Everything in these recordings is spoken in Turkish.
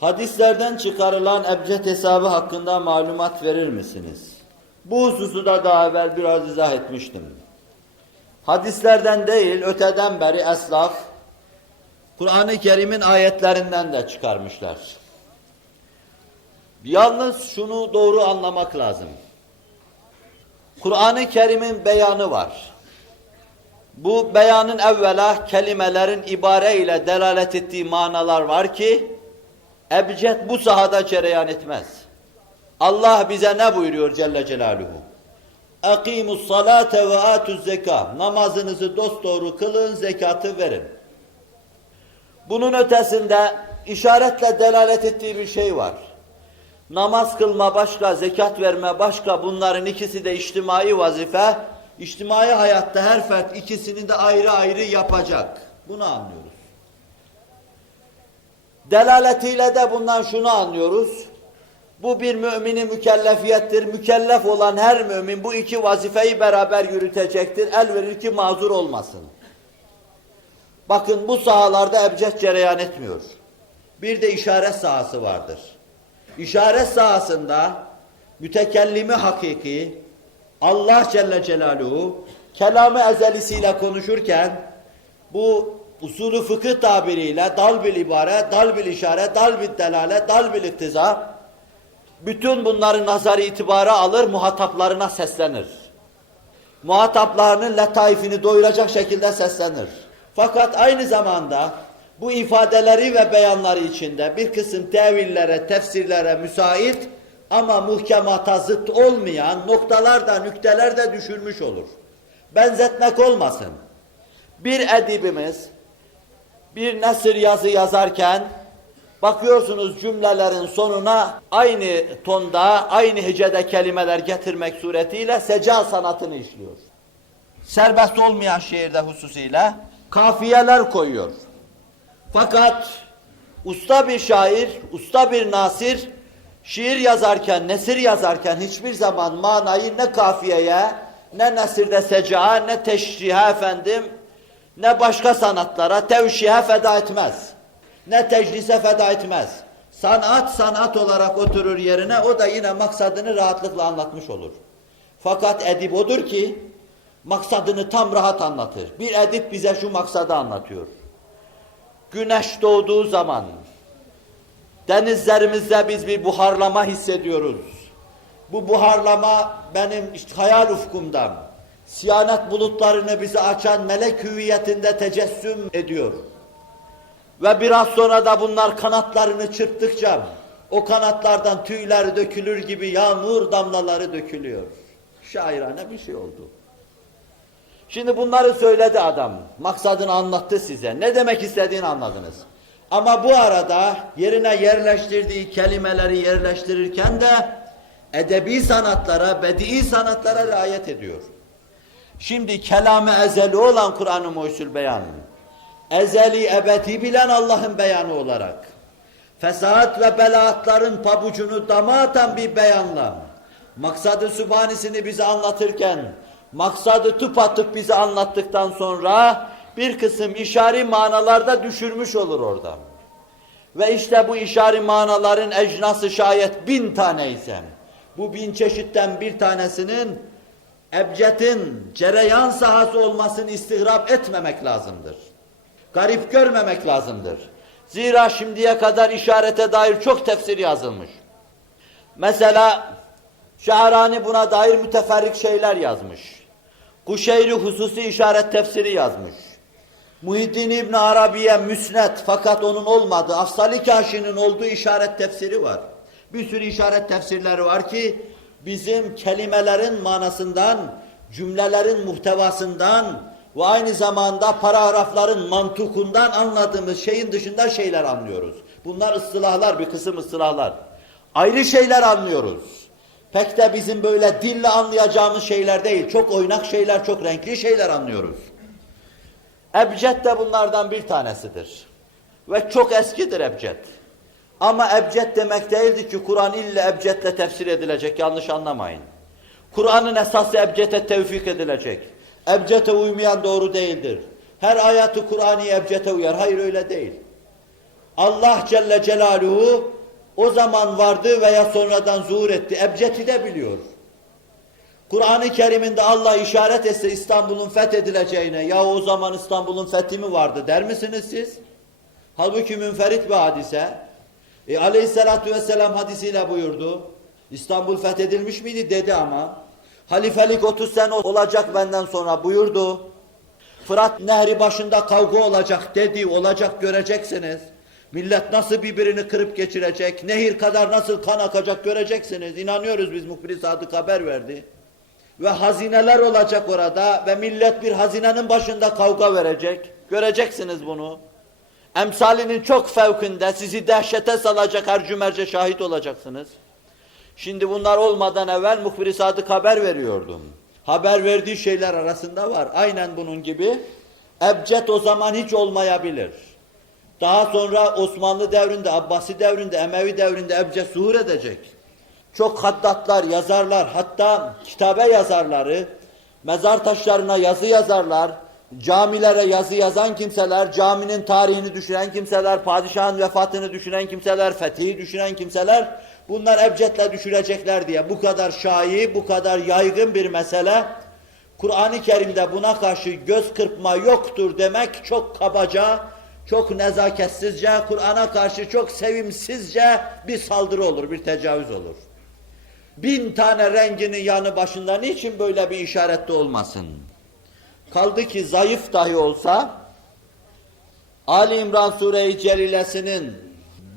Hadislerden çıkarılan ebced hesabı hakkında malumat verir misiniz? Bu hususu da daha evvel biraz izah etmiştim. Hadislerden değil, öteden beri eslaf, Kur'an-ı Kerim'in ayetlerinden de çıkarmışlar. Yalnız şunu doğru anlamak lazım. Kur'an-ı Kerim'in beyanı var. Bu beyanın evvela kelimelerin ibare ile delalet ettiği manalar var ki, ebced bu sahada cereyan etmez. Allah bize ne buyuruyor Celle Celaluhu? Akimus salate ve zeka. Namazınızı dosdoğru kılın, zekatı verin. Bunun ötesinde işaretle delalet ettiği bir şey var. Namaz kılma başka, zekat verme başka bunların ikisi de içtimai vazife. İçtimai hayatta her fert ikisini de ayrı ayrı yapacak. Bunu anlıyoruz. Delaletiyle de bundan şunu anlıyoruz. Bu bir müminin mükellefiyettir. Mükellef olan her mümin bu iki vazifeyi beraber yürütecektir. El verir ki mazur olmasın. Bakın bu sahalarda ebced cereyan etmiyor. Bir de işaret sahası vardır. İşaret sahasında mütekellimi hakiki Allah Celle Celaluhu kelamı ezelisiyle konuşurken bu usulü fıkıh tabiriyle dal bil ibare, dal bil işare, dal bil delale, dal bil iktiza bütün bunları nazarı itibara alır, muhataplarına seslenir. Muhataplarının letaifini doyuracak şekilde seslenir. Fakat aynı zamanda bu ifadeleri ve beyanları içinde bir kısım tevillere, tefsirlere müsait ama muhkemata zıt olmayan noktalar da nükteler de düşürmüş olur. Benzetmek olmasın. Bir edibimiz bir nesir yazı yazarken bakıyorsunuz cümlelerin sonuna aynı tonda, aynı hecede kelimeler getirmek suretiyle seca sanatını işliyor. Serbest olmayan şiirde hususiyle kafiyeler koyuyor. Fakat usta bir şair, usta bir nasir şiir yazarken, nesir yazarken hiçbir zaman manayı ne kafiyeye, ne nesirde seca, ne teşrihe efendim, ne başka sanatlara tevşihe feda etmez. Ne teclise feda etmez. Sanat sanat olarak oturur yerine o da yine maksadını rahatlıkla anlatmış olur. Fakat edip odur ki maksadını tam rahat anlatır. Bir edip bize şu maksadı anlatıyor. Güneş doğduğu zaman denizlerimizde biz bir buharlama hissediyoruz. Bu buharlama benim işte hayal ufkumdan, siyanet bulutlarını bize açan melek hüviyetinde tecessüm ediyor. Ve biraz sonra da bunlar kanatlarını çırptıkça o kanatlardan tüyler dökülür gibi yağmur damlaları dökülüyor. Şairane bir şey oldu. Şimdi bunları söyledi adam. Maksadını anlattı size. Ne demek istediğini anladınız. Ama bu arada yerine yerleştirdiği kelimeleri yerleştirirken de edebi sanatlara, bedi sanatlara riayet ediyor. Şimdi kelamı ezeli olan Kur'an-ı Muhyüzül Beyan, ezeli ebedi bilen Allah'ın beyanı olarak, fesat ve belaatların pabucunu dama atan bir beyanla, maksadı sübhanisini bize anlatırken, maksadı tıpatıp bize anlattıktan sonra, bir kısım işari manalarda düşürmüş olur orada. Ve işte bu işari manaların ecnası şayet bin tane ise, bu bin çeşitten bir tanesinin ebcetin cereyan sahası olmasını istigrap etmemek lazımdır. Garip görmemek lazımdır. Zira şimdiye kadar işarete dair çok tefsir yazılmış. Mesela Şahrani buna dair müteferrik şeyler yazmış. Kuşeyri hususi işaret tefsiri yazmış. Muhiddin İbn Arabi'ye müsnet fakat onun olmadığı, Afsali Kaşi'nin olduğu işaret tefsiri var. Bir sürü işaret tefsirleri var ki bizim kelimelerin manasından, cümlelerin muhtevasından ve aynı zamanda paragrafların mantukundan anladığımız şeyin dışında şeyler anlıyoruz. Bunlar ıstılahlar, bir kısım ıstılahlar. Ayrı şeyler anlıyoruz. Pek de bizim böyle dille anlayacağımız şeyler değil. Çok oynak şeyler, çok renkli şeyler anlıyoruz. Ebced de bunlardan bir tanesidir. Ve çok eskidir ebced. Ama ebced demek değildi ki Kur'an ille ebcedle tefsir edilecek. Yanlış anlamayın. Kur'an'ın esası ebcede tevfik edilecek. Ebcede uymayan doğru değildir. Her ayatı Kur'an'ı ebcede uyar. Hayır öyle değil. Allah Celle Celaluhu o zaman vardı veya sonradan zuhur etti. Ebced'i de biliyor. Kur'an-ı Kerim'inde Allah işaret etse İstanbul'un fethedileceğine ya o zaman İstanbul'un fethi mi vardı der misiniz siz? Halbuki münferit bir hadise. E, Aleyhisselatü Vesselam hadisiyle buyurdu. İstanbul fethedilmiş miydi dedi ama. Halifelik 30 sene olacak benden sonra buyurdu. Fırat nehri başında kavga olacak dedi, olacak göreceksiniz. Millet nasıl birbirini kırıp geçirecek, nehir kadar nasıl kan akacak göreceksiniz. İnanıyoruz biz muhbir Sadık haber verdi. Ve hazineler olacak orada ve millet bir hazinenin başında kavga verecek. Göreceksiniz bunu. Emsalinin çok fevkinde sizi dehşete salacak her cümerce şahit olacaksınız. Şimdi bunlar olmadan evvel muhbir Sadık haber veriyordum. Haber verdiği şeyler arasında var. Aynen bunun gibi. Ebced o zaman hiç olmayabilir. Daha sonra Osmanlı devrinde, Abbasi devrinde, Emevi devrinde ebced zuhur edecek. Çok haddatlar, yazarlar, hatta kitabe yazarları, mezar taşlarına yazı yazarlar, camilere yazı yazan kimseler, caminin tarihini düşünen kimseler, padişahın vefatını düşünen kimseler, fethi düşünen kimseler, bunlar ebcedle düşürecekler diye bu kadar şai, bu kadar yaygın bir mesele, Kur'an-ı Kerim'de buna karşı göz kırpma yoktur demek çok kabaca, çok nezaketsizce, Kur'an'a karşı çok sevimsizce bir saldırı olur, bir tecavüz olur. Bin tane renginin yanı başında niçin böyle bir işarette olmasın? Kaldı ki zayıf dahi olsa, Ali İmran Sure-i Celilesinin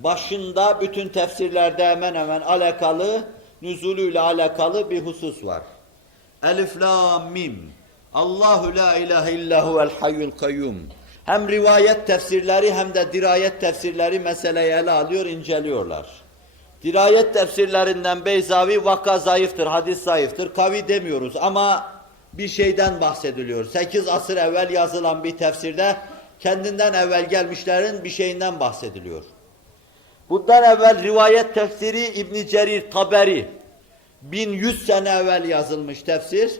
başında bütün tefsirlerde hemen hemen alakalı, nüzulüyle alakalı bir husus var. Elif Lam Mim. Allahu la ilahe illa huvel hayyul kayyum. Hem rivayet tefsirleri hem de dirayet tefsirleri meseleyi ele alıyor, inceliyorlar. Dirayet tefsirlerinden Beyzavi vaka zayıftır, hadis zayıftır, kavi demiyoruz ama bir şeyden bahsediliyor. 8 asır evvel yazılan bir tefsirde kendinden evvel gelmişlerin bir şeyinden bahsediliyor. Bundan evvel rivayet tefsiri İbn Cerir Taberi 1100 sene evvel yazılmış tefsir.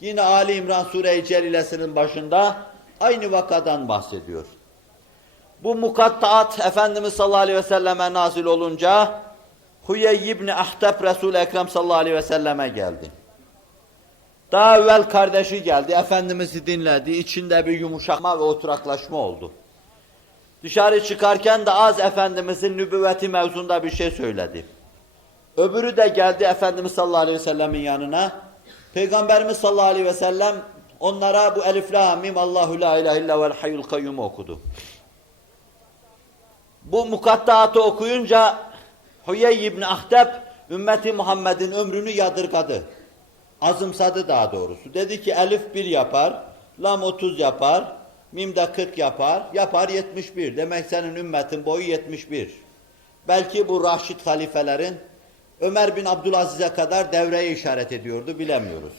Yine Ali İmran Sure-i Celilesinin başında aynı vakadan bahsediyor. Bu mukattaat Efendimiz sallallahu aleyhi ve selleme nazil olunca Huyey ibn Ahtep Resul-i Ekrem sallallahu aleyhi ve selleme geldi. Daha evvel kardeşi geldi, Efendimiz'i dinledi, içinde bir yumuşama ve oturaklaşma oldu. Dışarı çıkarken de az Efendimiz'in nübüvveti mevzunda bir şey söyledi. Öbürü de geldi Efendimiz sallallahu aleyhi ve sellemin yanına. Peygamberimiz sallallahu aleyhi ve sellem onlara bu elif la mim Allahu la ilahe illa vel hayyul kayyum okudu. Bu mukattaatı okuyunca Huyey ibn Ahteb ümmeti Muhammed'in ömrünü yadırgadı. Azımsadı daha doğrusu. Dedi ki elif bir yapar, lam 30 yapar, mim de 40 yapar, yapar 71. Demek senin ümmetin boyu 71. Belki bu Raşid halifelerin Ömer bin Abdülaziz'e kadar devreye işaret ediyordu bilemiyoruz.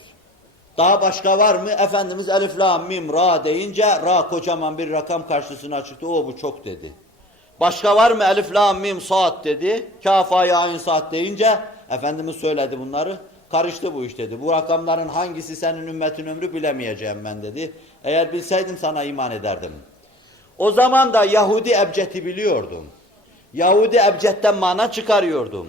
Daha başka var mı? Efendimiz elif, la, mim, ra deyince ra kocaman bir rakam karşısına çıktı. O bu çok dedi. Başka var mı? Elif, la, mim, saat dedi. Kafaya ayın saat deyince Efendimiz söyledi bunları. Karıştı bu iş dedi. Bu rakamların hangisi senin ümmetin ömrü bilemeyeceğim ben dedi. Eğer bilseydim sana iman ederdim. O zaman da Yahudi ebcedi biliyordum. Yahudi ebcetten mana çıkarıyordum.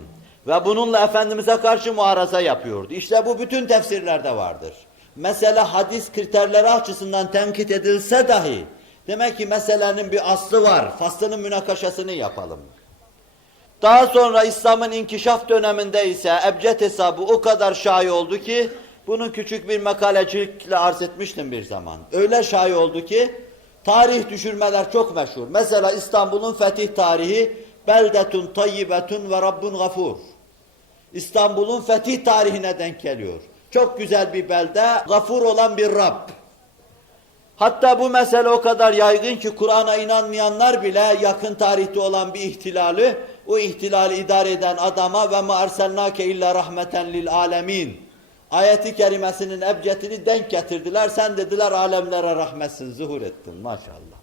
Ve bununla Efendimiz'e karşı muaraza yapıyordu. İşte bu bütün tefsirlerde vardır. Mesela hadis kriterleri açısından tenkit edilse dahi, demek ki meselenin bir aslı var. Faslının münakaşasını yapalım. Daha sonra İslam'ın inkişaf döneminde ise ebced hesabı o kadar şayi oldu ki, bunu küçük bir makalecilikle arz etmiştim bir zaman. Öyle şayi oldu ki, tarih düşürmeler çok meşhur. Mesela İstanbul'un fetih tarihi, beldetun tayyibetun ve rabbun gafur. İstanbul'un fetih tarihine denk geliyor. Çok güzel bir belde, gafur olan bir Rab. Hatta bu mesele o kadar yaygın ki Kur'an'a inanmayanlar bile yakın tarihte olan bir ihtilali, o ihtilali idare eden adama ve ma erselnake illa rahmeten lil alemin ayeti kerimesinin ebcedini denk getirdiler. Sen dediler alemlere rahmetsin, zuhur ettin maşallah.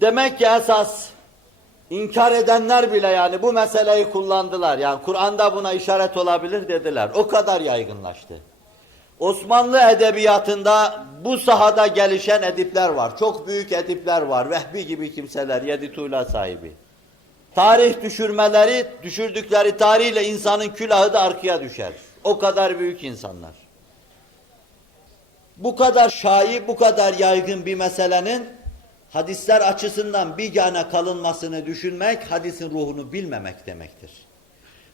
Demek ki esas İnkar edenler bile yani bu meseleyi kullandılar. Yani Kur'an'da buna işaret olabilir dediler. O kadar yaygınlaştı. Osmanlı edebiyatında bu sahada gelişen edipler var. Çok büyük edipler var. Vehbi gibi kimseler, yedi tuğla sahibi. Tarih düşürmeleri, düşürdükleri tarihle insanın külahı da arkaya düşer. O kadar büyük insanlar. Bu kadar şai, bu kadar yaygın bir meselenin hadisler açısından bir yana kalınmasını düşünmek, hadisin ruhunu bilmemek demektir.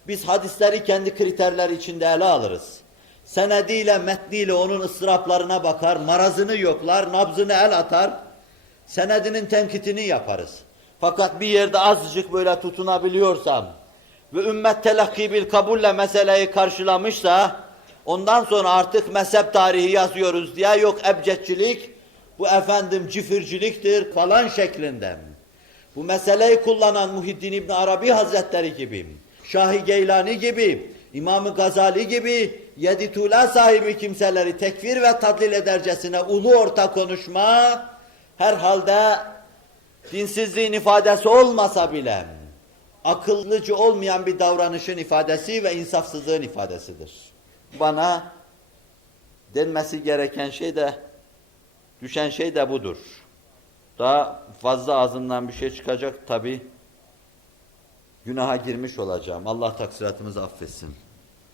Biz hadisleri kendi kriterler içinde ele alırız. Senediyle, metniyle onun ıstıraplarına bakar, marazını yoklar, nabzını el atar, senedinin tenkitini yaparız. Fakat bir yerde azıcık böyle tutunabiliyorsam ve ümmet telakki bil kabulle meseleyi karşılamışsa ondan sonra artık mezhep tarihi yazıyoruz diye yok ebcedçilik, bu efendim cifirciliktir falan şeklinde. Bu meseleyi kullanan Muhiddin İbn Arabi Hazretleri gibi, Şahi Geylani gibi, İmam-ı Gazali gibi yedi tula sahibi kimseleri tekfir ve tadlil edercesine ulu orta konuşma herhalde dinsizliğin ifadesi olmasa bile akıllıcı olmayan bir davranışın ifadesi ve insafsızlığın ifadesidir. Bana denmesi gereken şey de düşen şey de budur. Daha fazla ağzından bir şey çıkacak tabi günaha girmiş olacağım. Allah taksiratımızı affetsin.